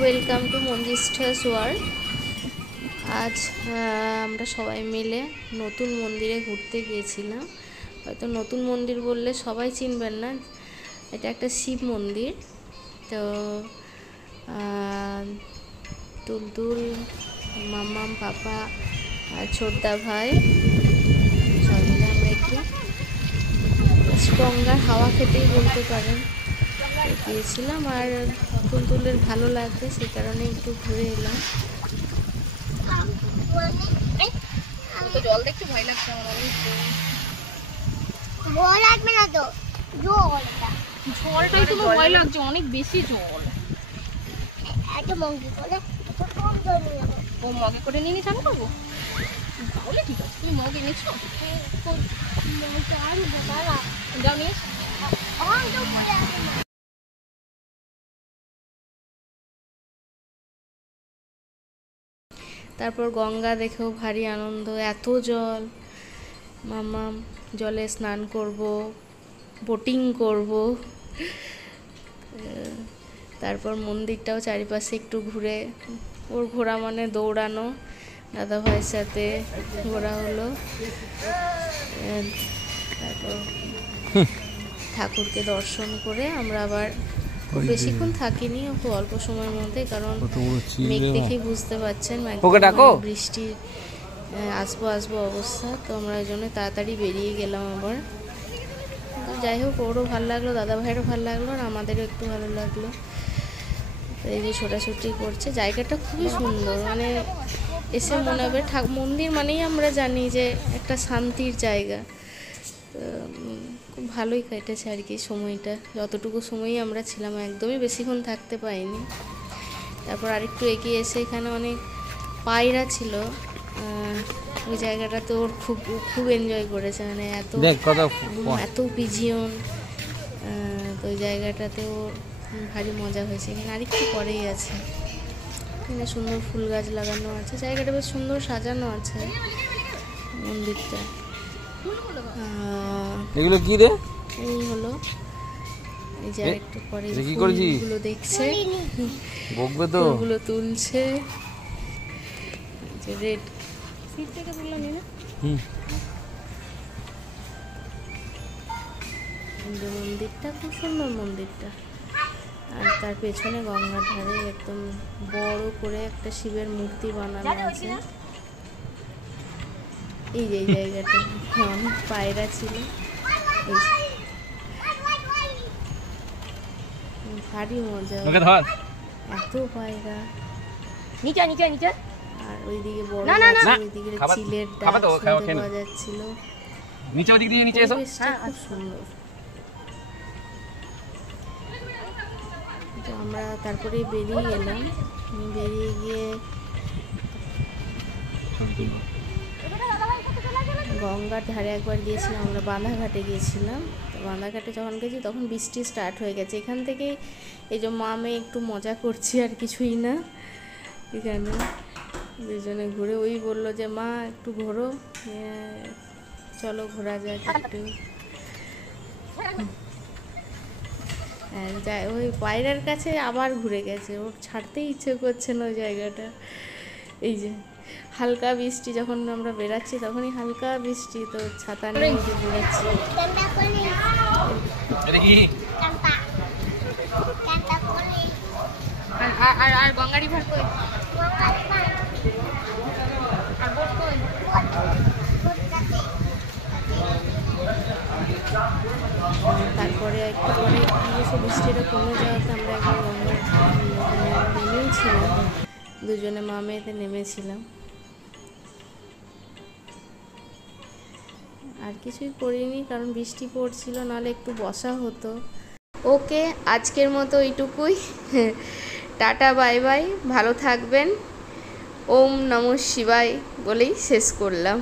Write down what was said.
Welcome to মঞ্জিষ্ঠাস world. আজ আমরা সবাই মিলে নতুন মন্দিরে ঘুরতে গিয়েছিলাম। হয়তো নতুন মন্দির বললে সবাই চিনবেন না, এটা একটা শিব মন্দির। তো তুলতুল, মাম্মাম, পাপা আর ছোটদা ভাই সব মিলে আমরা একটু গঙ্গার হাওয়া খেতেই বলতে পারেন গিয়েছিলাম। আর তুলতুলের ভালো লাগবে সেই কারণে একটু ঘুরে এলাম। জল দেখতে ভয় লাগছে আমার। ভয় লাগবে না তো, জলটাই তো ভয় লাগছে, অনেক বেশি জল। একটা মঙ্গি করে ও মগে করে নিয়ে চালু করবো, তাহলে ঠিক আছে। তুমি মগে নিচ্ছো? যাও নিয়ে। তারপর গঙ্গা দেখেও ভারী আনন্দ, এত জল। মাম্মাম জলে স্নান করব, বোটিং করব। তারপর মন্দিরটাও চারিপাশে একটু ঘুরে, ওর ঘোরা মানে দৌড়ানো, দাদা ভাইয়ের সাথে ঘোরা হলো। তারপর ঠাকুরকে দর্শন করে আমরা আবার বেশিক্ষণ থাকিনি, খুব অল্প সময়ের মধ্যে, কারণ মেঘ দেখেই বুঝতে পারছেন বৃষ্টি আসবো অবস্থা। তো আমরা ওই জন্য তাড়াতাড়ি বেরিয়ে গেলাম আবার। যাই হোক, ওরও ভালো লাগলো, দাদা ভাইয়েরও ভালো লাগলো, আর আমাদেরও একটু ভালো লাগলো। তো এই যে ছোটাছুটি করছে, জায়গাটা খুবই সুন্দর, মানে এসে মনে হবে মন্দির মানেই আমরা জানি যে একটা শান্তির জায়গা। তো খুব ভালোই কেটেছে আর কি সময়টা, যতটুকু সময়ই আমরা ছিলাম, একদমই বেশিক্ষণ থাকতে পাইনি। তারপর আরেকটু এগিয়ে এসে এখানে অনেক পায়রা ছিল, ওই জায়গাটাতে ওর খুব এনজয় করেছে, মানে এত পিজিয়ন। তো ওই জায়গাটাতে ওর ভারী মজা হয়েছে। এখানে আরেকটু পরেই আছে, এখানে সুন্দর ফুল গাছ লাগানো আছে, জায়গাটা বেশ সুন্দর সাজানো আছে মন্দিরটা। এগুলো কি রে? এই হলো, এই যে আরেকটু পরে ফুলগুলো দেখছে, বকবে তো, ফুলগুলো তুলছে। যে রেড সিট থেকে তুললাম না, মন্দিরটা খুব সুন্দর মন্দিরটা। আর তার পেছনে গঙ্গার ধারে একদম বড় করে একটা শিবের মূর্তি বানানো আছে। এই যে জায়গাটা অনেক পায়রা ছিল, ভারী মজা, এত পায়রা। নিচে নিচে নিচে। আর ওইদিকে বড় ওইদিকে চিলের ডাক শুনতে পাওয়া যাচ্ছিল। নিচে ওদিক দিয়ে নিচে এসো। খুব সুন্দর। তো আমরা তারপরে বেরিয়ে এলাম, বেরিয়ে গিয়ে গঙ্গার ধারে একবার গিয়েছিলাম, আমরা বাঁধাঘাটে গিয়েছিলাম। তো বাঁধাঘাটে যখন গেছি তখন বৃষ্টি স্টার্ট হয়ে গেছে। এখান থেকেই এই যে মা মেয়ে একটু মজা করছি, আর কিছুই না। এখানে দুজনে ঘুরে, ওই বললো যে মা একটু ঘোরো, চলো ঘোরা যাক একটু। ওই পায়রার কাছে আবার ঘুরে গেছে, ওর ছাড়তেই ইচ্ছে করছে না ওই জায়গাটা। এই যে হালকা বৃষ্টি, যখন আমরা বেরাচ্ছি তখনই হালকা বৃষ্টি, তো ছাতা নিয়ে বেরাচ্ছি। আর গঙ্গা রিভার কই? আর বোট কই? তারপরে একটু পরে বৃষ্টিটা কমে যাওয়াতে আমরা একবার গঙ্গার নেমেছিলাম, দুজনে মা মেয়েতে নেমেছিলাম। আর কিছুই করিনি, কারণ বৃষ্টি পড়ছিল, নাহলে একটু বসা হতো। ওকে, আজকের মতো এইটুকুই। টাটা, বাই বাই, ভালো থাকবেন। ওম নমঃ শিবায় বলেই শেষ করলাম।